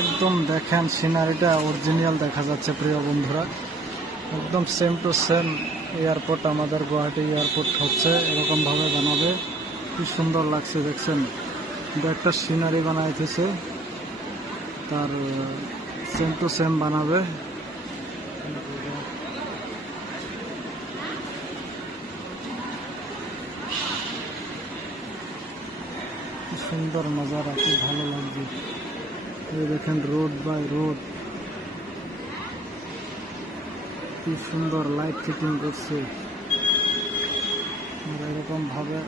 একদম দেখেন সিনারিটা অরিজিনাল দেখা যাচ্ছে প্রিয় বন্ধুরা, একদম সেম টু সেম এয়ারপোর্ট, আমাদের গুয়াহাটি এয়ারপোর্ট হচ্ছে এরকম ভাবে বানাবে। কি সুন্দর লাগছে দেখছেন, একটা সিনারি বানাইতেছে, তার সেম টু সেম বানাবে। কি সুন্দর নজারা, কি ভালো লাগছে। এই দেখেন রোড বাই রোড, কি সুন্দর লাইট ফিটিং করছে এরকম ভাবে।